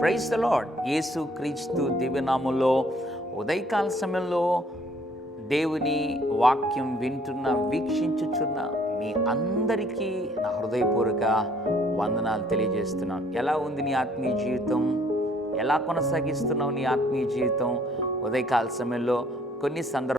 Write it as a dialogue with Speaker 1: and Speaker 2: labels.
Speaker 1: praise the lord యేసు క్రీస్తు దివ్యనామంలో ఉదయకాల సమయంలో దేవుని వాక్యం వింటున్న వీక్షించుచున్న మీ అందరికీ నా హృదయపూర్వక వందనాలు తెలియజేస్తున్నాను ఎలా ఉంది నీ ఆత్మీయ జీవితం ఎలా కొనసాగిస్తున్నావు నీ ఆత్మీయ జీవితం ఉదయకాల సమయంలో కొన్ని సందర్భాలు